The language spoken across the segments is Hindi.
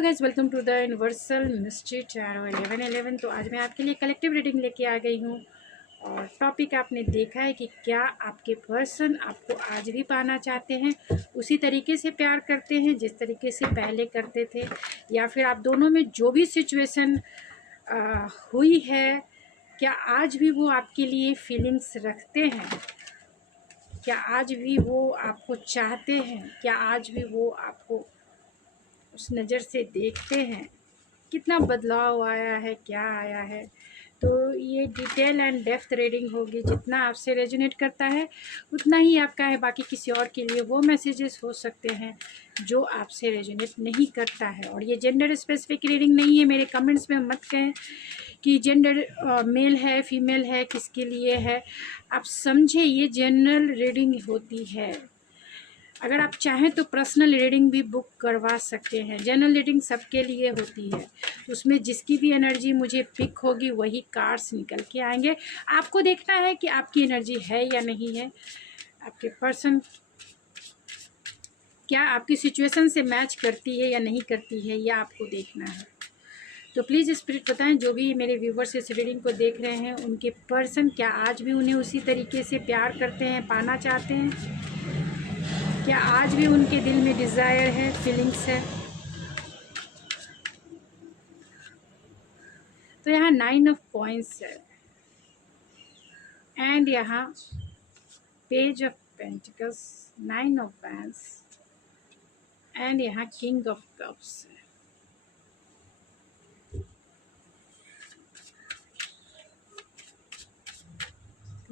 Hello guys, welcome to the universal mystery tarot 1111। तो आज मैं आपके लिए कलेक्टिव रीडिंग लेके आ गई हूँ और टॉपिक आपने देखा है कि क्या आपके पर्सन आपको आज भी पाना चाहते हैं, उसी तरीके से प्यार करते हैं जिस तरीके से पहले करते थे, या फिर आप दोनों में जो भी सिचुएशन हुई है, क्या आज भी वो आपके लिए फीलिंग्स रखते हैं, क्या आज भी वो आपको चाहते हैं, क्या आज भी वो आपको उस नज़र से देखते हैं, कितना बदलाव आया है, क्या आया है। तो ये डिटेल एंड डेप्थ रीडिंग होगी। जितना आपसे रेजोनेट करता है उतना ही आपका है, बाकी किसी और के लिए वो मैसेजेस हो सकते हैं जो आपसे रेजोनेट नहीं करता है। और ये जेंडर स्पेसिफिक रीडिंग नहीं है। मेरे कमेंट्स में मत कहें कि जेंडर मेल है फीमेल है, किसके लिए है। आप समझे, ये जनरल रीडिंग होती है। अगर आप चाहें तो पर्सनल रीडिंग भी बुक करवा सकते हैं। जनरल रीडिंग सबके लिए होती है, उसमें जिसकी भी एनर्जी मुझे पिक होगी वही कार्ड्स निकल के आएंगे। आपको देखना है कि आपकी एनर्जी है या नहीं है, आपके पर्सन क्या आपकी सिचुएशन से मैच करती है या नहीं करती है, यह आपको देखना है। तो प्लीज़ स्पिरिट बताएं, जो भी मेरे व्यूवर्स इस रीडिंग को देख रहे हैं, उनके पर्सन क्या आज भी उन्हें उसी तरीके से प्यार करते हैं, पाना चाहते हैं, क्या आज भी उनके दिल में डिज़ायर है, फीलिंग्स है। तो यहाँ 9 ऑफ कॉइंस है एंड यहाँ page of pentacles, 9 of wands and यहाँ किंग ऑफ कप्स है।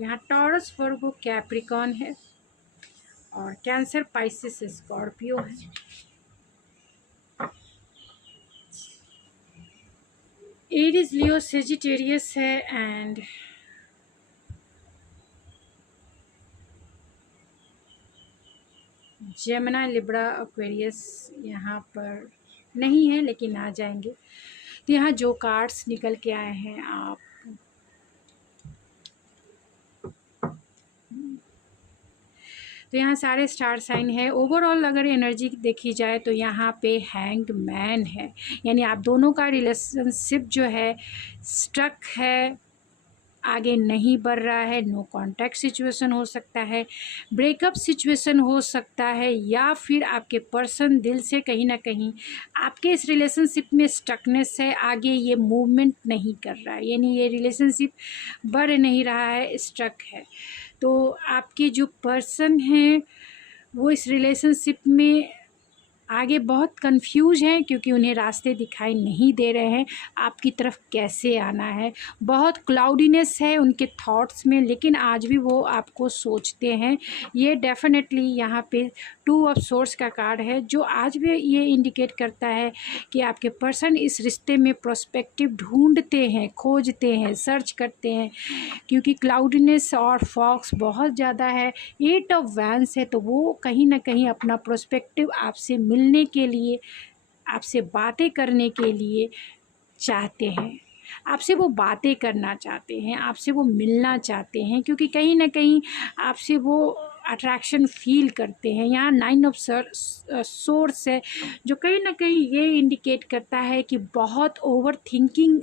यहाँ टॉरस, वर्गो, कैप्रिकॉन है और कैंसर, पाइसिस, स्कॉर्पियो है। एरीज, लियो, सेजिटेरियस है एंड जेमिनी, लिब्रा, एक्वेरियस यहाँ पर नहीं है लेकिन आ जाएंगे। तो यहाँ जो कार्ड्स निकल के आए हैं, आप तो यहाँ सारे स्टार साइन है। ओवरऑल अगर एनर्जी देखी जाए तो यहाँ पे हैंग मैन है, यानी आप दोनों का रिलेशनशिप जो है स्टक है, आगे नहीं बढ़ रहा है। नो कांटेक्ट सिचुएशन हो सकता है, ब्रेकअप सिचुएशन हो सकता है, या फिर आपके पर्सन दिल से कहीं ना कहीं आपके इस रिलेशनशिप में स्टकनेस है, आगे ये मूवमेंट नहीं कर रहा है, यानी ये रिलेशनशिप बढ़ नहीं रहा है, स्टक है। तो आपके जो पर्सन हैं वो इस रिलेशनशिप में आगे बहुत कंफ्यूज हैं, क्योंकि उन्हें रास्ते दिखाई नहीं दे रहे हैं आपकी तरफ कैसे आना है। बहुत क्लाउडीनेस है उनके थॉट्स में, लेकिन आज भी वो आपको सोचते हैं। ये डेफिनेटली यहाँ पे 2 ऑफ सोर्स का कार्ड है, जो आज भी ये इंडिकेट करता है कि आपके पर्सन इस रिश्ते में प्रोस्पेक्टिव ढूंढते हैं, खोजते हैं, सर्च करते हैं, क्योंकि क्लाउडीनेस और फॉक्स बहुत ज़्यादा है। 8 ऑफ वैंड्स है, तो वो कहीं ना कहीं अपना प्रोस्पेक्टिव आपसे मिलने के लिए, आपसे बातें करने के लिए चाहते हैं, आपसे वो बातें करना चाहते हैं, आपसे वो मिलना चाहते हैं, क्योंकि कहीं ना कहीं आपसे वो अट्रैक्शन फील करते हैं। यहाँ 9 ऑफ सोर्स है, जो कहीं ना कहीं ये इंडिकेट करता है कि बहुत ओवर थिंकिंग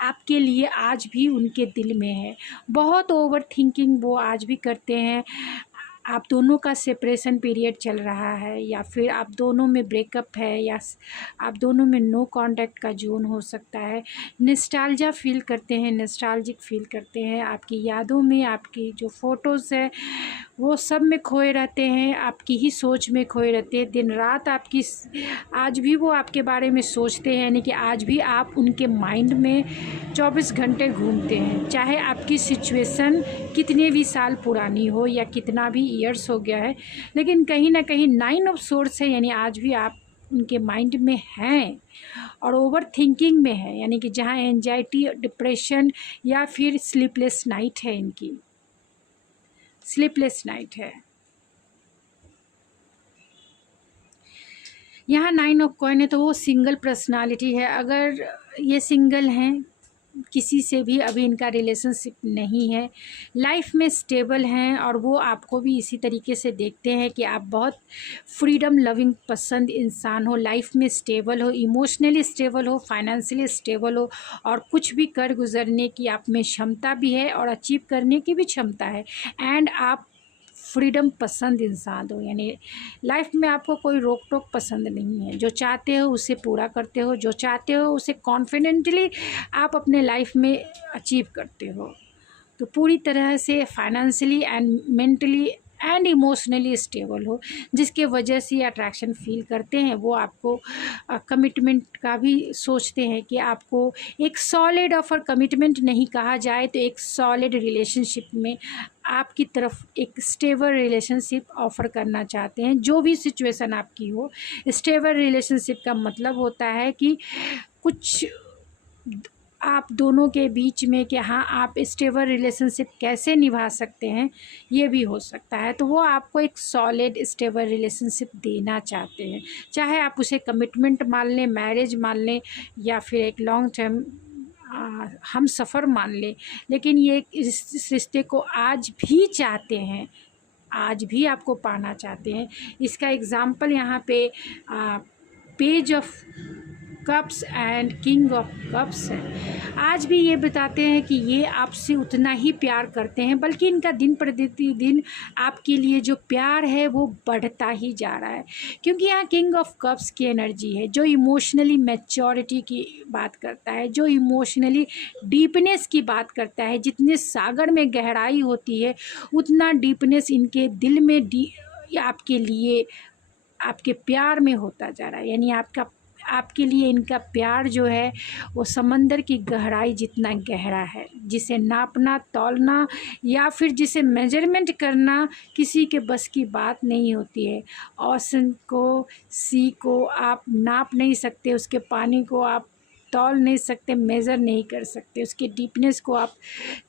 आपके लिए आज भी उनके दिल में है। बहुत ओवर थिंकिंग वो आज भी करते हैं। आप दोनों का सेपरेशन पीरियड चल रहा है, या फिर आप दोनों में ब्रेकअप है, या आप दोनों में नो कांटेक्ट का जोन हो सकता है। नॉस्टैल्जिया फील करते हैं, नॉस्टैल्जिक फील करते हैं, आपकी यादों में, आपकी जो फ़ोटोज़ है वो सब में खोए रहते हैं, आपकी ही सोच में खोए रहते हैं। दिन रात आपकी, आज भी वो आपके बारे में सोचते हैं, यानी कि आज भी आप उनके माइंड में 24 घंटे घूमते हैं, चाहे आपकी सिचुएशन कितने भी साल पुरानी हो या कितना भी ईयर्स हो गया है। लेकिन कहीं ना कहीं 9 ऑफ सोर्स है, यानी आज भी आप उनके माइंड में हैं और ओवर थिंकिंग में है, यानी कि जहाँ एंजाइटी, डिप्रेशन या फिर स्लीपलेस नाइट है, इनकी स्लीपलेस नाइट है। यहाँ 9 ऑफ कॉइन है, तो वो सिंगल पर्सनालिटी है। अगर ये सिंगल हैं किसी से भी अभी इनका रिलेशनशिप नहीं है, लाइफ में स्टेबल हैं और वो आपको भी इसी तरीके से देखते हैं कि आप बहुत फ्रीडम लविंग पसंद इंसान हो, लाइफ में स्टेबल हो, इमोशनली स्टेबल हो, फाइनेंशियली स्टेबल हो और कुछ भी कर गुजरने की आप में क्षमता भी है और अचीव करने की भी क्षमता है। एंड आप फ्रीडम पसंद इंसान हो, यानी लाइफ में आपको कोई रोक टोक पसंद नहीं है। जो चाहते हो उसे पूरा करते हो, जो चाहते हो उसे कॉन्फिडेंटली आप अपने लाइफ में अचीव करते हो। तो पूरी तरह से financially and mentally and emotionally stable हो, जिसके वजह से अट्रैक्शन फील करते हैं। वो आपको कमिटमेंट का भी सोचते हैं कि आपको एक सॉलिड ऑफर, कमिटमेंट नहीं कहा जाए तो एक सॉलिड रिलेशनशिप में आपकी तरफ एक स्टेबल रिलेशनशिप ऑफ़र करना चाहते हैं। जो भी सिचुएशन आपकी हो, स्टेबल रिलेशनशिप का मतलब होता है कि कुछ आप दोनों के बीच में कि हाँ आप स्टेबल रिलेशनशिप कैसे निभा सकते हैं, ये भी हो सकता है। तो वो आपको एक सॉलिड स्टेबल रिलेशनशिप देना चाहते हैं, चाहे आप उसे कमिटमेंट मान लें, मैरिज मान लें या फिर एक लॉन्ग टर्म हम सफ़र मान लें, लेकिन ये इस रिश्ते को आज भी चाहते हैं, आज भी आपको पाना चाहते हैं। इसका एग्ज़ाम्पल यहाँ पे page of cups and king of cups है। आज भी ये बताते हैं कि ये आपसे उतना ही प्यार करते हैं, बल्कि इनका दिन प्रतिदिन आपके लिए जो प्यार है वो बढ़ता ही जा रहा है, क्योंकि यहाँ किंग ऑफ कप्स की एनर्जी है जो इमोशनली मैच्योरिटी की बात करता है, जो इमोशनली डीपनेस की बात करता है। जितने सागर में गहराई होती है उतना डीपनेस इनके दिल में आपके लिए, आपके प्यार में होता जा रहा है। यानी आपके लिए इनका प्यार जो है वो समंदर की गहराई जितना गहरा है, जिसे नापना, तौलना या फिर जिसे मेजरमेंट करना किसी के बस की बात नहीं होती है। ओशन को, सी को आप नाप नहीं सकते, उसके पानी को आप तौल नहीं सकते, मेज़र नहीं कर सकते, उसके डीपनेस को आप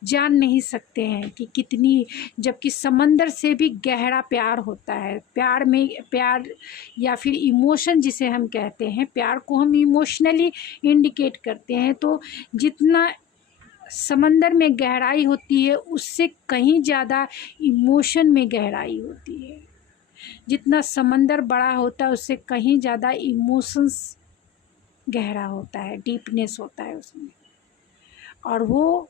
जान नहीं सकते हैं कि कितनी, जबकि समंदर से भी गहरा प्यार होता है। प्यार में, प्यार या फिर इमोशन जिसे हम कहते हैं, प्यार को हम इमोशनली इंडिकेट करते हैं। तो जितना समंदर में गहराई होती है उससे कहीं ज़्यादा इमोशन में गहराई होती है। जितना समंदर बड़ा होता है उससे कहीं ज़्यादा इमोशंस गहरा होता है, डीपनेस होता है उसमें। और वो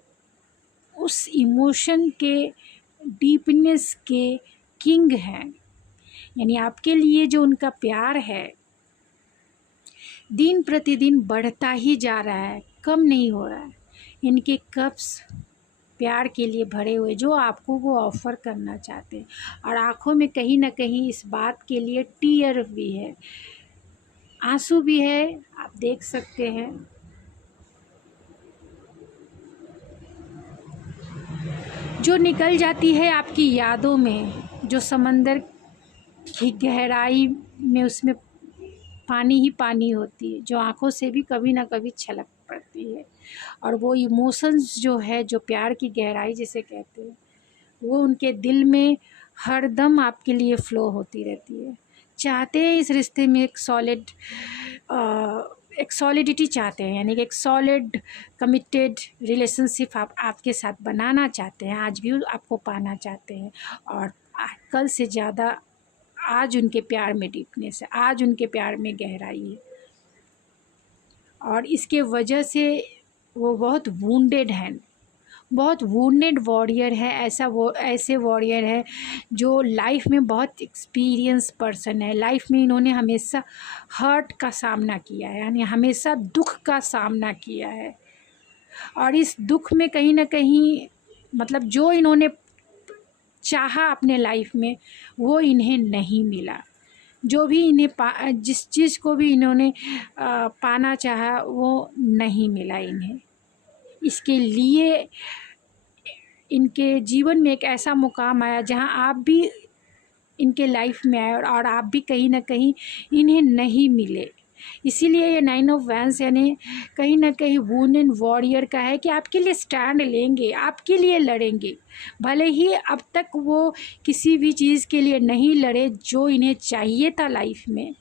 उस इमोशन के डीपनेस के किंग हैं। यानी आपके लिए जो उनका प्यार है दिन प्रतिदिन बढ़ता ही जा रहा है, कम नहीं हो रहा है। इनके कप्स प्यार के लिए भरे हुए जो आपको वो ऑफ़र करना चाहते हैं, और आँखों में कहीं ना कहीं इस बात के लिए टीयर भी है, आंसू भी है, आप देख सकते हैं। जो निकल जाती है आपकी यादों में, जो समंदर की गहराई में उसमें पानी ही पानी होती है, जो आँखों से भी कभी ना कभी छलक पड़ती है। और वो इमोशंस जो है, जो प्यार की गहराई जिसे कहते हैं, वो उनके दिल में हरदम आपके लिए फ़्लो होती रहती है। चाहते हैं इस रिश्ते में एक सॉलिडिटी चाहते हैं, यानी कि एक सॉलिड कमिटेड रिलेशनशिप आपके साथ बनाना चाहते हैं, आज भी आपको पाना चाहते हैं। और कल से ज़्यादा आज उनके प्यार में डीपनेस है, आज उनके प्यार में गहराई है, और इसके वजह से वो बहुत वुंडेड हैं, बहुत वुंडेड वॉरियर है। ऐसे वॉरियर है जो लाइफ में बहुत एक्सपीरियंस पर्सन है। लाइफ में इन्होंने हमेशा हर्ट का सामना किया है, यानी हमेशा दुख का सामना किया है, और इस दुख में कहीं ना कहीं मतलब जो इन्होंने चाहा अपने लाइफ में वो इन्हें नहीं मिला। जो भी इन्हें जिस चीज़ को भी इन्होंने पाना चाहा वो नहीं मिला इन्हें। इसके लिए इनके जीवन में एक ऐसा मुकाम आया जहां आप भी इनके लाइफ में आए और आप भी कहीं ना कहीं इन्हें नहीं मिले। इसीलिए ये 9 ऑफ वैंस यानी कहीं ना कहीं वुमेन वॉरियर का है कि आपके लिए स्टैंड लेंगे, आपके लिए लड़ेंगे। भले ही अब तक वो किसी भी चीज़ के लिए नहीं लड़े जो इन्हें चाहिए था लाइफ में,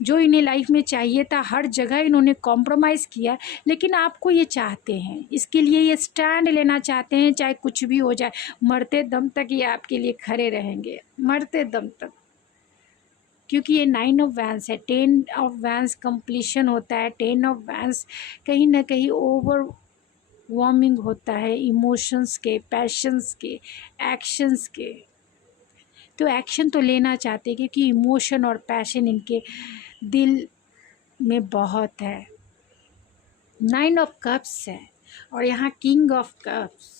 जो इन्हें लाइफ में चाहिए था हर जगह इन्होंने कॉम्प्रोमाइज़ किया, लेकिन आपको ये चाहते हैं, इसके लिए ये स्टैंड लेना चाहते हैं, चाहे कुछ भी हो जाए, मरते दम तक ये आपके लिए खड़े रहेंगे, मरते दम तक। क्योंकि ये 9 ऑफ वैंस है, 10 ऑफ वैंस कंप्लीशन होता है, 10 ऑफ वैंस कहीं ना कहीं ओवर वार्मिंग होता है इमोशंस के, पैशंस के, एक्शंस के। तो एक्शन तो लेना चाहते हैं क्योंकि इमोशन और पैशन इनके दिल में बहुत है। 9 ऑफ कप्स है और यहाँ king of cups.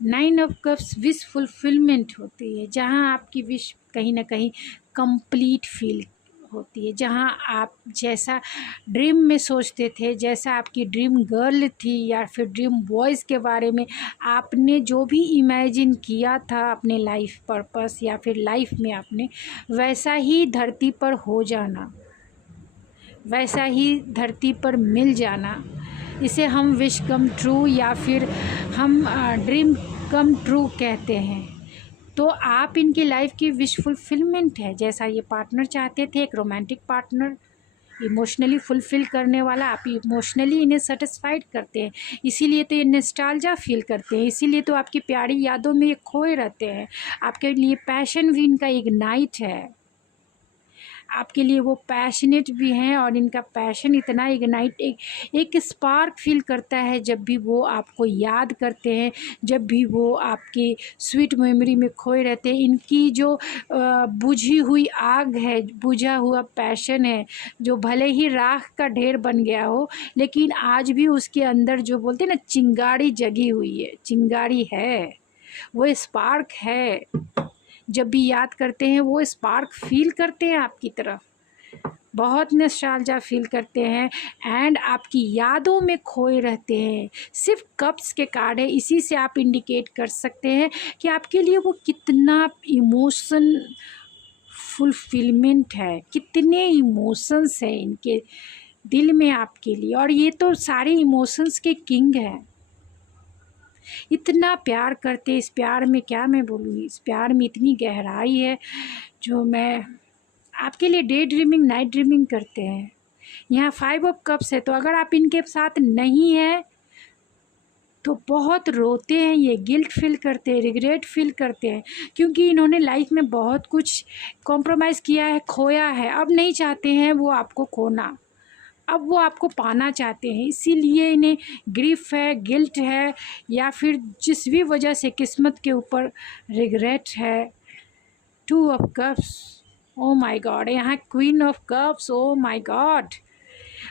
9 of cups wish fulfilment होती है, जहाँ आपकी विश कहीं ना कहीं कंप्लीट फील होती है, जहाँ आप जैसा ड्रीम में सोचते थे, जैसा आपकी ड्रीम गर्ल थी या फिर ड्रीम बॉयज़ के बारे में आपने जो भी इमेजिन किया था अपने लाइफ पर्पस या फिर लाइफ में आपने, वैसा ही धरती पर हो जाना, वैसा ही धरती पर मिल जाना, इसे हम विश कम ट्रू या फिर हम ड्रीम कम ट्रू कहते हैं। तो आप इनकी लाइफ की विश फुलफिलमेंट है, जैसा ये पार्टनर चाहते थे, एक रोमांटिक पार्टनर, इमोशनली फुलफ़िल करने वाला, आप इमोशनली इन्हें सेटिस्फाइड करते हैं, इसीलिए तो ये नॉस्टैल्जिया फील करते हैं, इसीलिए तो आपकी प्यारी यादों में ये खोए रहते हैं। आपके लिए पैशन भी इनका इग्नाइट है, आपके लिए वो पैशनेट भी हैं और इनका पैशन इतना इग्नाइट, एक स्पार्क फील करता है जब भी वो आपको याद करते हैं, जब भी वो आपकी स्वीट मेमोरी में खोए रहते हैं। इनकी जो बुझी हुई आग है, बुझा हुआ पैशन है, जो भले ही राख का ढेर बन गया हो, लेकिन आज भी उसके अंदर जो बोलते हैं ना चिंगारी जगी हुई है, चिंगारी है, वो स्पार्क है। जब भी याद करते हैं वो स्पार्क फील करते हैं आपकी तरफ, बहुत नॉस्टैल्जिया फील करते हैं एंड आपकी यादों में खोए रहते हैं। सिर्फ कप्स के कार्ड है, इसी से आप इंडिकेट कर सकते हैं कि आपके लिए वो कितना इमोशन फुलफिलमेंट है, कितने इमोशंस हैं इनके दिल में आपके लिए, और ये तो सारे इमोशंस के किंग हैं। इतना प्यार करते, इस प्यार में क्या मैं बोलूँ, इस प्यार में इतनी गहराई है जो मैं आपके लिए डे ड्रीमिंग, नाइट ड्रीमिंग करते हैं। यहाँ 5 ऑफ कप्स है, तो अगर आप इनके साथ नहीं हैं तो बहुत रोते हैं, ये गिल्ट फील करते हैं, रिग्रेट फील करते हैं, क्योंकि इन्होंने लाइफ में बहुत कुछ कॉम्प्रोमाइज़ किया है, खोया है, अब नहीं चाहते हैं वो आपको खोना, अब वो आपको पाना चाहते हैं, इसीलिए इन्हें ग्रीफ है, गिल्ट है, या फिर जिस भी वजह से किस्मत के ऊपर रिग्रेट है। 2 of cups, oh my God, यहाँ queen of cups, oh my God.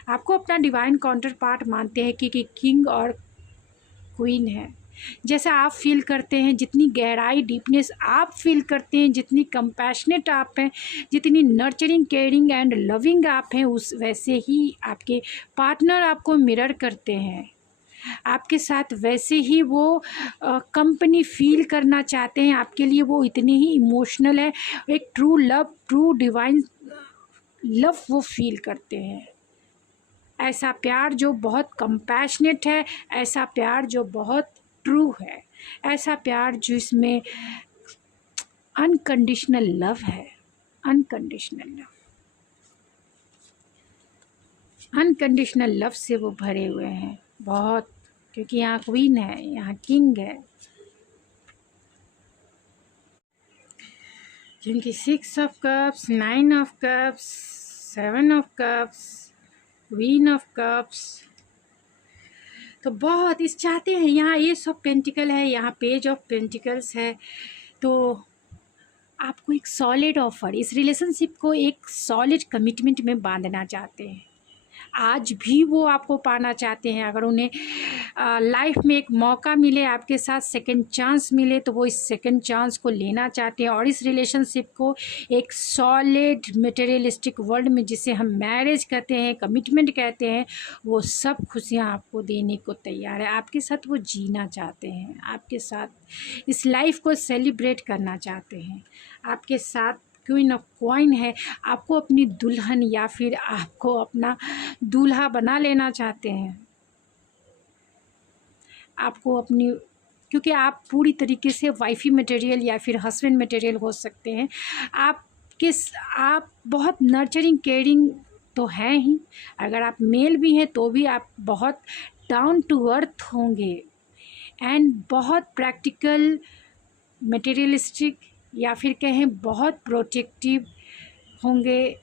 आपको अपना डिवाइन काउंटर पार्ट मानते हैं कि किंग और क्वीन है, जैसा आप फील करते हैं, जितनी गहराई डीपनेस आप फील करते हैं, जितनी कंपैशनेट आप हैं, जितनी नर्चरिंग, केयरिंग एंड लविंग आप हैं, उस वैसे ही आपके पार्टनर आपको मिरर करते हैं, आपके साथ वैसे ही वो कंपनी फील करना चाहते हैं, आपके लिए वो इतने ही इमोशनल है, एक true love, true divine love वो फील करते हैं। ऐसा प्यार जो बहुत कंपैशनेट है, ऐसा प्यार जो बहुत ट्रू है, ऐसा प्यार जिसमें अनकंडीशनल लव है, अनकंडीशनल लव, अनकंडीशनल लव से वो भरे हुए हैं बहुत, क्योंकि यहाँ क्वीन है, यहाँ किंग है। क्योंकि 6 of cups, 9 of cups, 7 of cups, queen of cups, तो बहुत इस चाहते हैं। यहाँ एस ऑफ पेंटिकल है, यहाँ पेज ऑफ पेंटिकल्स है, तो आपको एक सॉलिड ऑफर, इस रिलेशनशिप को एक सॉलिड कमिटमेंट में बांधना चाहते हैं, आज भी वो आपको पाना चाहते हैं। अगर उन्हें लाइफ में एक मौका मिले, आपके साथ सेकंड चांस मिले, तो वो इस सेकंड चांस को लेना चाहते हैं और इस रिलेशनशिप को एक सॉलिड मटेरियलिस्टिक वर्ल्ड में, जिसे हम मैरिज कहते हैं, कमिटमेंट कहते हैं, वो सब खुशियाँ आपको देने को तैयार है। आपके साथ वो जीना चाहते हैं, आपके साथ इस लाइफ को सेलिब्रेट करना चाहते हैं, आपके साथ क्वीन ऑफ कॉइन है, आपको अपनी दुल्हन या फिर आपको अपना दूल्हा बना लेना चाहते हैं, आपको अपनी, क्योंकि आप पूरी तरीके से वाइफी मटेरियल या फिर हस्बैंड मटेरियल हो सकते हैं, आप आप बहुत नर्चरिंग केयरिंग तो हैं ही, अगर आप मेल भी हैं तो भी आप बहुत डाउन टू अर्थ होंगे एंड बहुत प्रैक्टिकल, मटेरियलिस्टिक या फिर कहें बहुत प्रोटेक्टिव होंगे,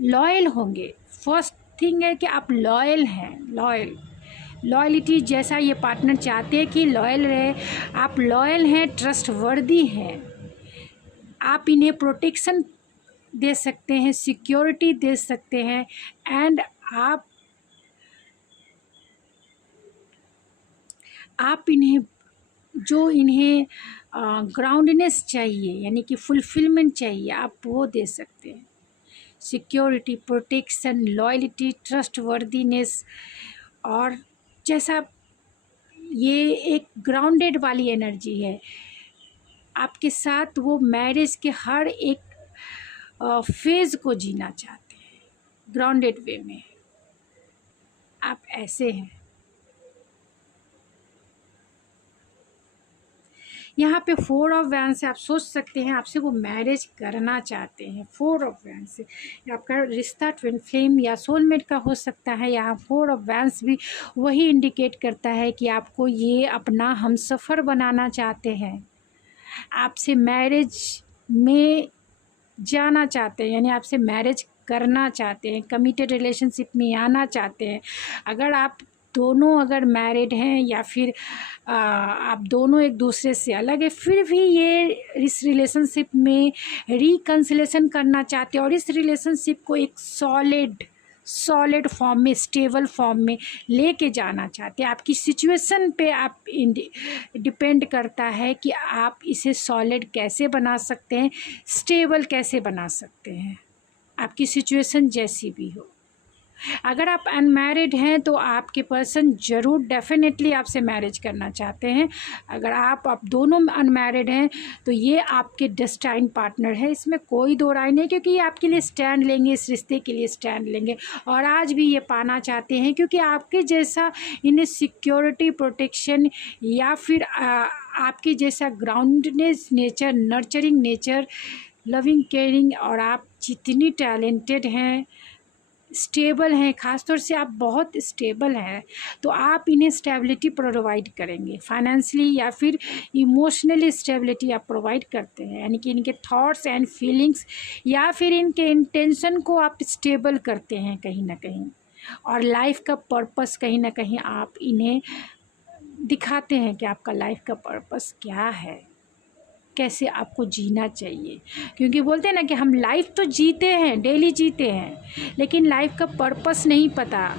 लॉयल होंगे। फर्स्ट थिंग है कि आप लॉयल हैं, लॉयलिटी जैसा ये पार्टनर चाहते हैं कि लॉयल रहे। आप लॉयल हैं, ट्रस्टवर्दी हैं, आप इन्हें प्रोटेक्शन दे सकते हैं, सिक्योरिटी दे सकते हैं एंड आप इन्हें ग्राउंडनेस चाहिए यानी कि फुलफिलमेंट चाहिए, आप वो दे सकते हैं। सिक्योरिटी, प्रोटेक्शन, लॉयलिटी, ट्रस्टवर्दीनेस, और जैसा ये एक ग्राउंडेड वाली एनर्जी है, आपके साथ वो मैरिज के हर एक फेज़ को जीना चाहते हैं ग्राउंडेड वे में। आप ऐसे हैं। यहाँ पे 4 ऑफ वैंड से आप सोच सकते हैं आपसे वो मैरिज करना चाहते हैं। 4 ऑफ वैंड से आपका रिश्ता ट्विन फ्लेम या सोलमेट का हो सकता है। यहाँ 4 ऑफ वैंड्स भी वही इंडिकेट करता है कि आपको ये अपना हमसफ़र बनाना चाहते हैं, आपसे मैरिज में जाना चाहते हैं, यानी आपसे मैरिज करना चाहते हैं, कमिटेड रिलेशनशिप में आना चाहते हैं। अगर आप दोनों अगर मैरिड हैं या फिर आप दोनों एक दूसरे से अलग है, फिर भी ये इस रिलेशनशिप में रिकन्सिलेशन करना चाहते हैं और इस रिलेशनशिप को एक सॉलिड फॉर्म में, स्टेबल फॉर्म में लेके जाना चाहते हैं। आपकी सिचुएशन पे आप डिपेंड करता है कि आप इसे सॉलिड कैसे बना सकते हैं, स्टेबल कैसे बना सकते हैं, आपकी सिचुएशन जैसी भी हो। अगर आप अनमैरिड हैं तो आपके पर्सन ज़रूर डेफिनेटली आपसे मैरिज करना चाहते हैं। अगर आप दोनों अनमैरिड हैं तो ये आपके डेस्टाइन पार्टनर है, इसमें कोई दो राय नहीं, क्योंकि ये आपके लिए स्टैंड लेंगे, इस रिश्ते के लिए स्टैंड लेंगे और आज भी ये पाना चाहते हैं, क्योंकि आपके जैसा इन्हें सिक्योरिटी, प्रोटेक्शन या फिर आपके जैसा groundness nature, nurturing nature, loving, caring, और आप जितनी टैलेंटेड हैं, स्टेबल हैं, ख़ासतौर से आप बहुत स्टेबल हैं, तो आप इन्हें स्टेबिलिटी प्रोवाइड करेंगे, फाइनेंशियली या फिर इमोशनली स्टेबिलिटी आप प्रोवाइड करते हैं, यानी कि इनके थॉट्स एंड फीलिंग्स या फिर इनके इंटेंशन को आप स्टेबल करते हैं कहीं ना कहीं, और लाइफ का पर्पस कहीं ना कहीं आप इन्हें दिखाते हैं कि आपका लाइफ का पर्पस क्या है, कैसे आपको जीना चाहिए। क्योंकि बोलते हैं ना कि हम लाइफ तो जीते हैं, डेली जीते हैं, लेकिन लाइफ का पर्पस नहीं पता।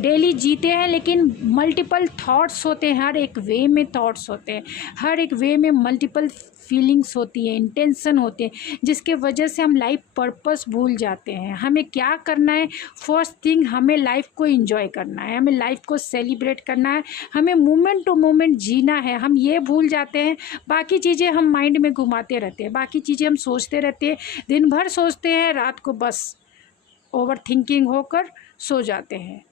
डेली जीते हैं लेकिन मल्टीपल थॉट्स होते हैं, हर एक वे में थॉट्स होते हैं, हर एक वे में मल्टीपल फीलिंग्स होती है, इंटेंशन होते हैं, जिसके वजह से हम लाइफ पर्पस भूल जाते हैं। हमें क्या करना है, फर्स्ट थिंग हमें लाइफ को एंजॉय करना है, हमें लाइफ को सेलिब्रेट करना है, हमें मोमेंट टू मोमेंट जीना है। हम ये भूल जाते हैं, बाकी चीज़ें हम माइंड में घुमाते रहते हैं, बाकी चीज़ें हम सोचते रहते हैं, दिन भर सोचते हैं, रात को बस ओवर थिंकिंग होकर सो जाते हैं,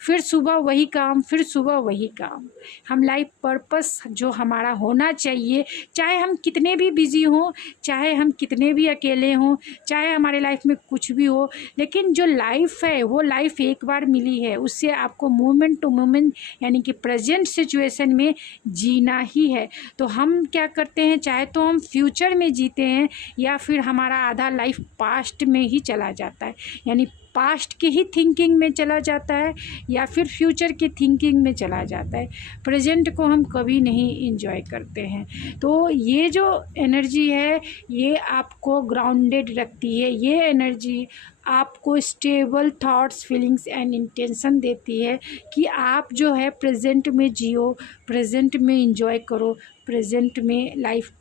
फिर सुबह वही काम, फिर सुबह वही काम। हम लाइफ पर्पस जो हमारा होना चाहिए, चाहे हम कितने भी बिज़ी हों, चाहे हम कितने भी अकेले हों, चाहे हमारे लाइफ में कुछ भी हो, लेकिन जो लाइफ है वो लाइफ एक बार मिली है, उससे आपको मोमेंट टू मोमेंट यानी कि प्रेजेंट सिचुएशन में जीना ही है। तो हम क्या करते हैं, चाहे तो हम फ्यूचर में जीते हैं या फिर हमारा आधा लाइफ पास्ट में ही चला जाता है, यानी पास्ट की ही थिंकिंग में चला जाता है या फिर फ्यूचर की थिंकिंग में चला जाता है। प्रेजेंट को हम कभी नहीं एंजॉय करते हैं। तो ये जो एनर्जी है ये आपको ग्राउंडेड रखती है, ये एनर्जी आपको stable thoughts, feelings and intention देती है कि आप जो है प्रेजेंट में जियो, प्रेजेंट में एंजॉय करो, प्रेजेंट में लाइफ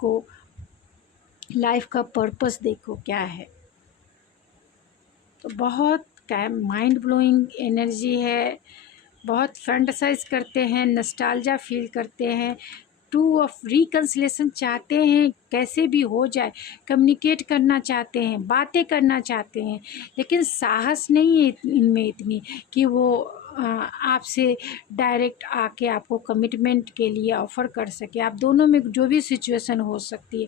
का पर्पस देखो क्या है। तो बहुत माइंड ब्लोइंग एनर्जी है, बहुत फैंटासाइज करते हैं, नॉस्टैल्जिया फील करते हैं, 2 ऑफ रिकन्सिलेशन चाहते हैं, कैसे भी हो जाए, कम्युनिकेट करना चाहते हैं, बातें करना चाहते हैं, लेकिन साहस नहीं है इनमें इतनी कि वो आपसे डायरेक्ट आके आपको कमिटमेंट के लिए ऑफ़र कर सके। आप दोनों में जो भी सिचुएशन हो सकती है।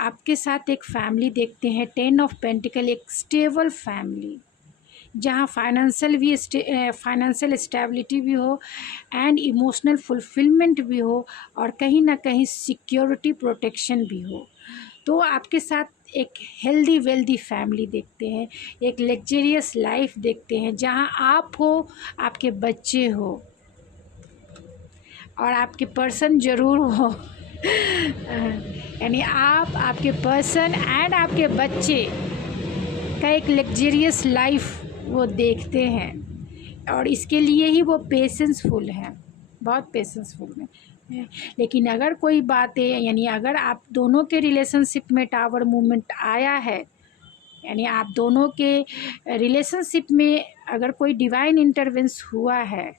आपके साथ एक फैमिली देखते हैं, 10 ऑफ पेंटिकल, एक स्टेबल फैमिली जहाँ फाइनेंशियल स्टेबिलिटी भी हो एंड इमोशनल फुलफिलमेंट भी हो और कहीं ना कहीं सिक्योरिटी प्रोटेक्शन भी हो। तो आपके साथ एक हेल्दी वेल्दी फैमिली देखते हैं, एक लग्जरियस लाइफ देखते हैं जहाँ आप हो, आपके बच्चे हो और आपके पर्सन ज़रूर हो। यानी आप, आपके पर्सन एंड आपके बच्चे का एक लग्जरियस लाइफ वो देखते हैं और इसके लिए ही वो पेशेंसफुल हैं, बहुत पेशेंसफुल हैं। लेकिन अगर कोई बात है, यानी अगर आप दोनों के रिलेशनशिप में टावर मूवमेंट आया है, यानी आप दोनों के रिलेशनशिप में अगर कोई डिवाइन इंटरवेंस हुआ है,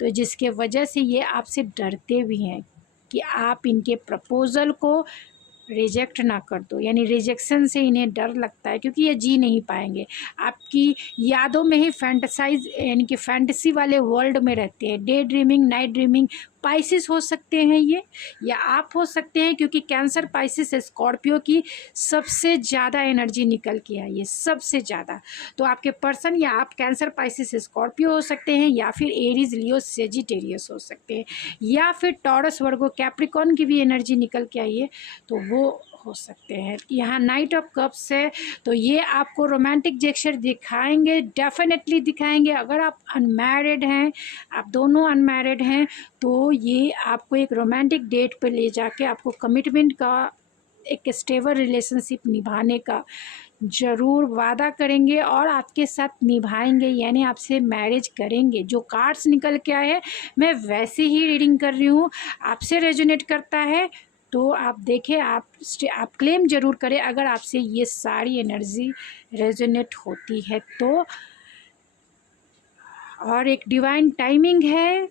तो जिसके वजह से ये आपसे डरते भी हैं कि आप इनके प्रपोज़ल को रिजेक्ट ना कर दो। यानी रिजेक्शन से इन्हें डर लगता है क्योंकि ये जी नहीं पाएंगे। आपकी यादों में ही फैंटेसाइज, यानी कि फैंटेसी वाले वर्ल्ड में रहते हैं। Day dreaming, night dreaming, Pisces हो सकते हैं ये, या आप हो सकते हैं, क्योंकि कैंसर, पाइसिस, स्कॉर्पियो की सबसे ज़्यादा एनर्जी निकल के आई है, सबसे ज़्यादा। तो आपके पर्सन या आप कैंसर, पाइसिस, स्कॉर्पियो हो सकते हैं, या फिर एरीज, लियो, सेजिटेरियस हो सकते हैं, या फिर टॉरस, वर्गो, कैप्रिकॉर्न की भी एनर्जी निकल के आई है, तो वो हो सकते हैं। यहाँ नाइट ऑफ कप्स है, तो ये आपको रोमांटिक जेस्चर दिखाएंगे, डेफिनेटली दिखाएंगे। अगर आप अनमैरिड हैं, आप दोनों अनमैरिड हैं, तो ये आपको एक रोमांटिक डेट पे ले जाके आपको कमिटमेंट का, एक स्टेबल रिलेशनशिप निभाने का ज़रूर वादा करेंगे और आपके साथ निभाएंगे, यानी आपसे मैरिज करेंगे। जो कार्ड्स निकल के आए हैं, मैं वैसे ही रीडिंग कर रही हूँ। आपसे रेजोनेट करता है तो आप देखें, आप क्लेम ज़रूर करें अगर आपसे ये सारी एनर्जी रेजोनेट होती है तो। और एक डिवाइन टाइमिंग है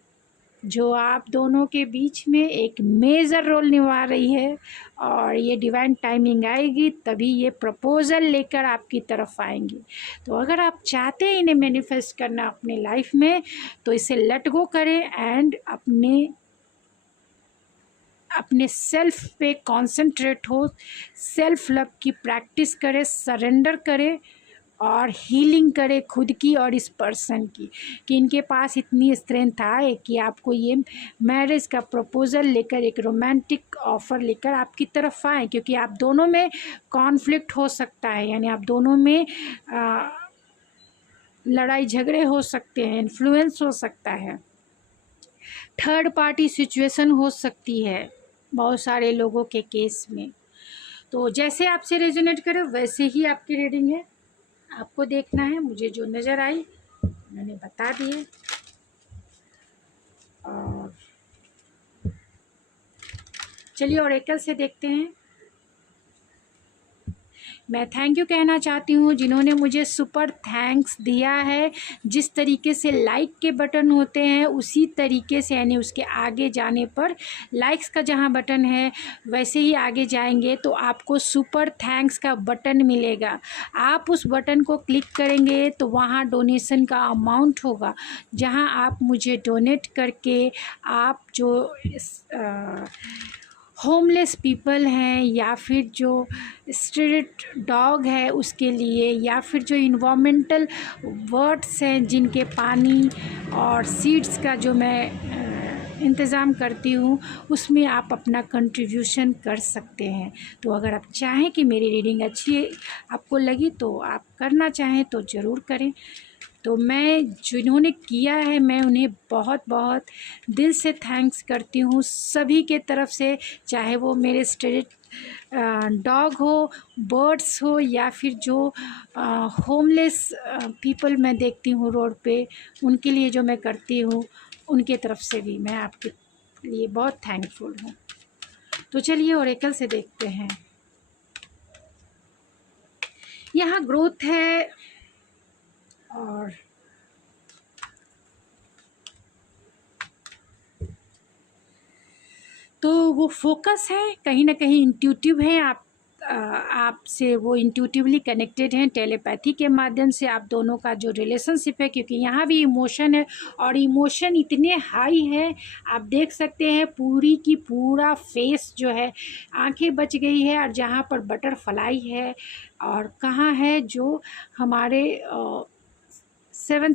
जो आप दोनों के बीच में एक मेजर रोल निभा रही है, और ये डिवाइन टाइमिंग आएगी तभी ये प्रपोज़ल लेकर आपकी तरफ आएंगी। तो अगर आप चाहते हैं इन्हें मैनिफेस्ट करना अपने लाइफ में, तो इसे लेट गो करें एंड अपने सेल्फ पे कंसंट्रेट हो, सेल्फ लव की प्रैक्टिस करें, सरेंडर करें और हीलिंग करें खुद की और इस पर्सन की, कि इनके पास इतनी स्ट्रेंथ आए कि आपको ये मैरिज का प्रपोज़ल लेकर, एक रोमांटिक ऑफ़र लेकर आपकी तरफ आए। क्योंकि आप दोनों में कॉन्फ्लिक्ट हो सकता है, यानी आप दोनों में लड़ाई झगड़े हो सकते हैं, इन्फ्लुएंस हो सकता है, थर्ड पार्टी सिचुएशन हो सकती है बहुत सारे लोगों के केस में। तो जैसे आपसे रेजोनेट करे वैसे ही आपकी रीडिंग है, आपको देखना है। मुझे जो नज़र आई मैंने बता दिए। और चलिए ओरेकल से देखते हैं। मैं थैंक यू कहना चाहती हूँ जिन्होंने मुझे सुपर थैंक्स दिया है। जिस तरीके से लाइक के बटन होते हैं उसी तरीके से, यानी उसके आगे जाने पर लाइक्स का जहाँ बटन है वैसे ही आगे जाएंगे तो आपको सुपर थैंक्स का बटन मिलेगा। आप उस बटन को क्लिक करेंगे तो वहाँ डोनेशन का अमाउंट होगा, जहाँ आप मुझे डोनेट करके आप जो होमलेस पीपल हैं, या फिर जो स्ट्रीट डॉग है उसके लिए, या फिर जो इन्वामेंटल बर्ड्स हैं जिनके पानी और सीड्स का जो मैं इंतज़ाम करती हूँ, उसमें आप अपना कंट्रीब्यूशन कर सकते हैं। तो अगर आप चाहें कि मेरी रीडिंग अच्छी आपको लगी तो आप करना चाहें तो ज़रूर करें। तो मैं जिन्होंने किया है मैं उन्हें बहुत बहुत दिल से थैंक्स करती हूँ सभी के तरफ से, चाहे वो मेरे स्ट्रीट डॉग हो, बर्ड्स हो, या फिर जो होमलेस पीपल मैं देखती हूँ रोड पे, उनके लिए जो मैं करती हूँ उनके तरफ से भी मैं आपके लिए बहुत थैंकफुल हूँ। तो चलिए ओरेकल से देखते हैं। यहाँ ग्रोथ है और तो वो फोकस है, कहीं ना कहीं इंट्यूटिव है, आप आपसे वो इंट्यूटिवली कनेक्टेड हैं, टेलीपैथी के माध्यम से आप दोनों का जो रिलेशनशिप है, क्योंकि यहाँ भी इमोशन है और इमोशन इतने हाई है, आप देख सकते हैं पूरी की पूरा फेस जो है, आंखें बच गई है, और जहाँ पर बटरफ्लाई है और कहाँ है जो हमारे सेवन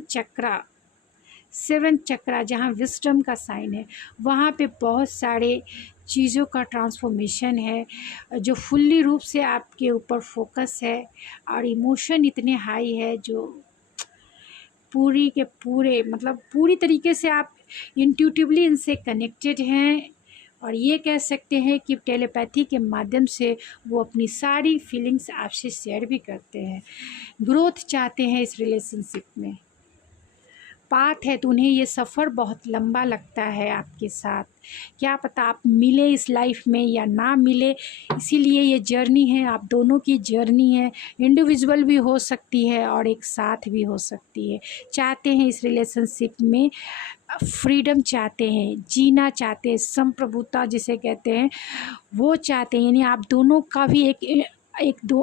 चक्रा जहाँ विस्डम का साइन है, वहाँ पे बहुत सारे चीज़ों का ट्रांसफॉर्मेशन है जो फुल्ली रूप से आपके ऊपर फोकस है, और इमोशन इतने हाई है जो पूरी के पूरे मतलब पूरी तरीके से आप इंट्यूटिवली इनसे कनेक्टेड हैं, और ये कह सकते हैं कि टेलीपैथी के माध्यम से वो अपनी सारी फीलिंग्स आपसे शेयर भी करते हैं। ग्रोथ चाहते हैं इस रिलेशनशिप में, पाथ है तो उन्हें ये सफ़र बहुत लंबा लगता है आपके साथ। क्या पता आप मिले इस लाइफ में या ना मिले, इसीलिए ये जर्नी है, आप दोनों की जर्नी है, इंडिविजुअल भी हो सकती है और एक साथ भी हो सकती है। चाहते हैं इस रिलेशनशिप में फ्रीडम, चाहते हैं जीना, चाहते हैं संप्रभुता जिसे कहते हैं वो चाहते हैं, यानी आप दोनों का भी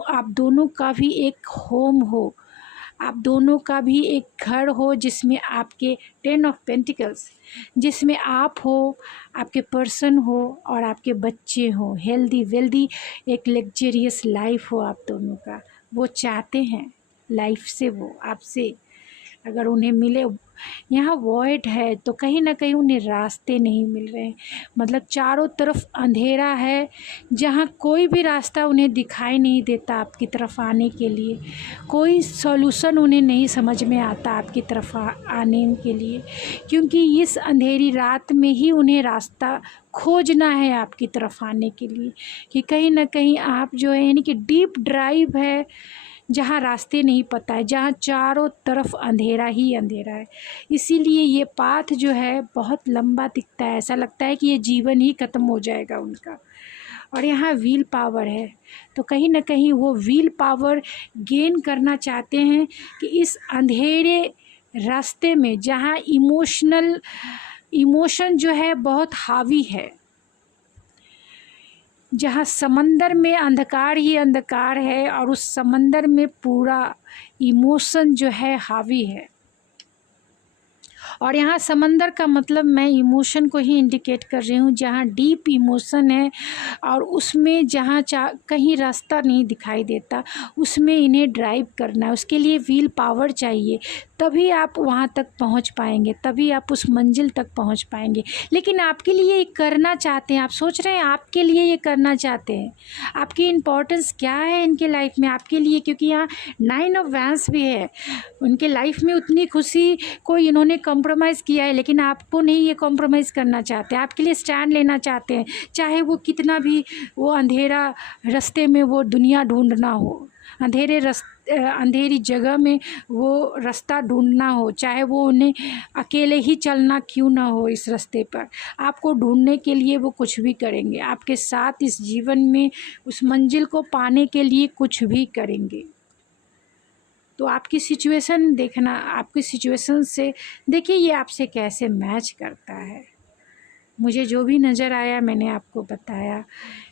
आप दोनों का भी एक होम हो, आप दोनों का भी एक घर हो जिसमें आपके 10 ऑफ पेंटिकल्स, जिसमें आप हो, आपके पर्सन हो और आपके बच्चे हो, हेल्दी वेल्दी एक लग्जरियस लाइफ हो आप दोनों का। वो चाहते हैं लाइफ से, वो आपसे अगर उन्हें मिले। यहाँ वॉइड है तो कहीं ना कहीं उन्हें रास्ते नहीं मिल रहे हैं, मतलब चारों तरफ अंधेरा है, जहाँ कोई भी रास्ता उन्हें दिखाई नहीं देता आपकी तरफ आने के लिए, कोई सॉल्यूशन उन्हें नहीं समझ में आता आपकी तरफ आने के लिए, क्योंकि इस अंधेरी रात में ही उन्हें रास्ता खोजना है आपकी तरफ आने के लिए, कि कहीं ना कहीं आप जो है यानी कि डीप ड्राइव है जहाँ रास्ते नहीं पता है, जहाँ चारों तरफ अंधेरा ही अंधेरा है। इसीलिए ये पाथ जो है बहुत लंबा दिखता है, ऐसा लगता है कि ये जीवन ही ख़त्म हो जाएगा उनका। और यहाँ व्हील पावर है, तो कहीं ना कहीं वो व्हील पावर गेन करना चाहते हैं कि इस अंधेरे रास्ते में जहाँ इमोशन जो है बहुत हावी है, जहाँ समंदर में अंधकार ही अंधकार है और उस समंदर में पूरा इमोशन जो है हावी है। और यहाँ समंदर का मतलब मैं इमोशन को ही इंडिकेट कर रही हूँ, जहाँ डीप इमोशन है और उसमें जहाँ कहीं रास्ता नहीं दिखाई देता, उसमें इन्हें ड्राइव करना है। उसके लिए व्हील पावर चाहिए, तभी आप वहाँ तक पहुँच पाएंगे, तभी आप उस मंजिल तक पहुँच पाएंगे। लेकिन आपके लिए ये करना चाहते हैं, आप सोच रहे हैं आपके लिए ये करना चाहते हैं, आपकी इम्पोर्टेंस क्या है इनके लाइफ में आपके लिए, क्योंकि यहाँ 9 ऑफ वैंस भी है। उनके लाइफ में उतनी खुशी को इन्होंने कॉम्प्रोमाइज़ किया है, लेकिन आपको नहीं ये कॉम्प्रोमाइज़ करना चाहते, आपके लिए स्टैंड लेना चाहते हैं, चाहे वो कितना भी वो अंधेरा रास्ते में वो दुनिया ढूंढना हो, अंधेरी जगह में वो रास्ता ढूंढना हो, चाहे वो उन्हें अकेले ही चलना क्यों ना हो इस रास्ते पर, आपको ढूंढने के लिए वो कुछ भी करेंगे, आपके साथ इस जीवन में उस मंजिल को पाने के लिए कुछ भी करेंगे। तो आपकी सिचुएशन देखना, आपकी सिचुएशन से देखिए ये आपसे कैसे मैच करता है। मुझे जो भी नज़र आया मैंने आपको बताया।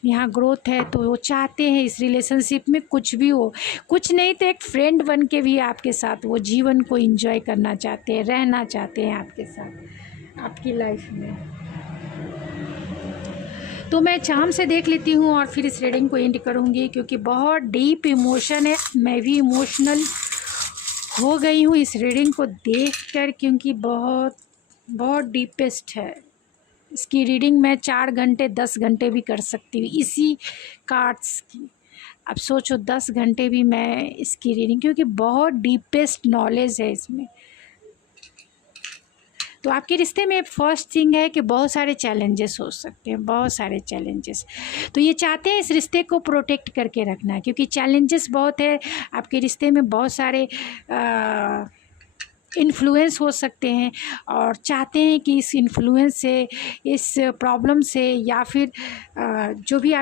यहाँ ग्रोथ है तो वो चाहते हैं इस रिलेशनशिप में कुछ भी हो, कुछ नहीं तो एक फ्रेंड बन के भी आपके साथ वो जीवन को एंजॉय करना चाहते हैं, रहना चाहते हैं आपके साथ आपकी लाइफ में। तो मैं चाम से देख लेती हूँ और फिर इस रीडिंग को एंड करूँगी, क्योंकि बहुत डीप इमोशन है, मैं भी इमोशनल हो गई हूँ इस रीडिंग को देखकर, क्योंकि बहुत बहुत डीपेस्ट है। इसकी रीडिंग मैं 4 घंटे 10 घंटे भी कर सकती हूँ इसी कार्ड्स की। अब सोचो 10 घंटे भी मैं इसकी रीडिंग, क्योंकि बहुत डीपेस्ट नॉलेज है इसमें। तो आपके रिश्ते में फर्स्ट थिंग है कि बहुत सारे चैलेंजेस हो सकते हैं, बहुत सारे चैलेंजेस। तो ये चाहते हैं इस रिश्ते को प्रोटेक्ट करके रखना, क्योंकि चैलेंजेस बहुत है आपके रिश्ते में, बहुत सारे इन्फ्लुएंस हो सकते हैं, और चाहते हैं कि इस इन्फ्लुएंस से, इस प्रॉब्लम से, या फिर जो भी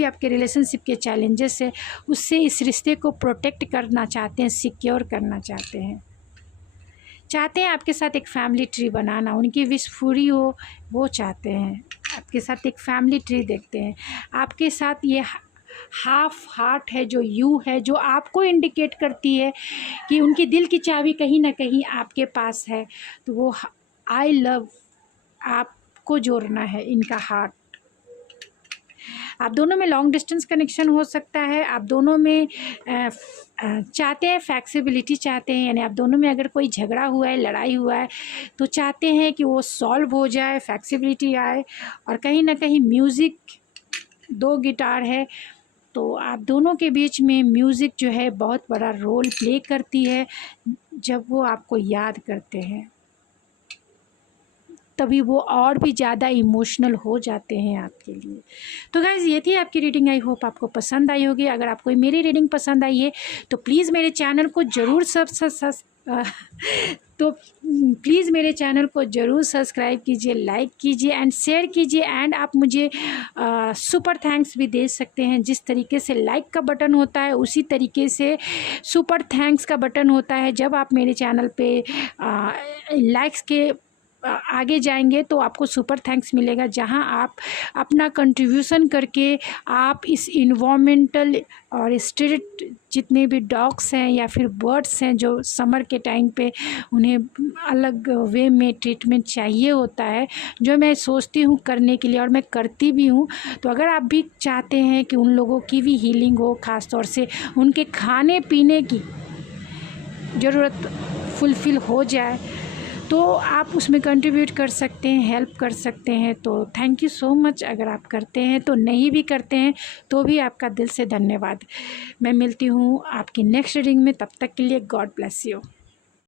आपके रिलेशनशिप के चैलेंजेस है उससे इस रिश्ते को प्रोटेक्ट करना चाहते हैं, सिक्योर करना चाहते हैं आपके साथ एक फैमिली ट्री बनाना, उनकी विश पूरी हो वो चाहते हैं। आपके साथ एक फैमिली ट्री देखते हैं, आपके साथ ये हाफ हार्ट है, जो यू है, जो आपको इंडिकेट करती है कि उनकी दिल की चाबी कहीं ना कहीं आपके पास है। तो वो आई लव आपको जोड़ना है इनका हार्ट। आप दोनों में लॉन्ग डिस्टेंस कनेक्शन हो सकता है, आप दोनों में चाहते हैं फ्लेक्सिबिलिटी चाहते हैं, यानी आप दोनों में अगर कोई झगड़ा हुआ है, लड़ाई हुआ है, तो चाहते हैं कि वो सॉल्व हो जाए, फ्लेक्सिबिलिटी आए। और कहीं ना कहीं म्यूज़िक, 2 गिटार है, तो आप दोनों के बीच में म्यूज़िक जो है बहुत बड़ा रोल प्ले करती है। जब वो आपको याद करते हैं तभी वो और भी ज़्यादा इमोशनल हो जाते हैं आपके लिए। तो गाइज़, ये थी आपकी रीडिंग। आई होप आपको पसंद आई होगी। अगर आपको मेरी रीडिंग पसंद आई है तो प्लीज़ मेरे चैनल को ज़रूर तो प्लीज़ मेरे चैनल को ज़रूर सब्सक्राइब कीजिए, लाइक कीजिए एंड शेयर कीजिए। एंड आप मुझे सुपर थैंक्स भी दे सकते हैं। जिस तरीके से लाइक का बटन होता है उसी तरीके से सुपर थैंक्स का बटन होता है। जब आप मेरे चैनल पे लाइक्स के आगे जाएंगे तो आपको सुपर थैंक्स मिलेगा, जहां आप अपना कंट्रीब्यूशन करके आप इस इन्वामेंटल और स्ट्रीट जितने भी डॉग्स हैं या फिर बर्ड्स हैं जो समर के टाइम पे उन्हें अलग वे में ट्रीटमेंट चाहिए होता है, जो मैं सोचती हूँ करने के लिए और मैं करती भी हूँ। तो अगर आप भी चाहते हैं कि उन लोगों की भी हीलिंग हो, ख़ास तौर से उनके खाने पीने की ज़रूरत फुलफ़िल हो जाए, तो आप उसमें कंट्रीब्यूट कर सकते हैं, हेल्प कर सकते हैं। तो थैंक यू सो मच अगर आप करते हैं। तो नहीं भी करते हैं तो भी आपका दिल से धन्यवाद। मैं मिलती हूँ आपकी नेक्स्ट रीडिंग में, तब तक के लिए गॉड ब्लेस यू।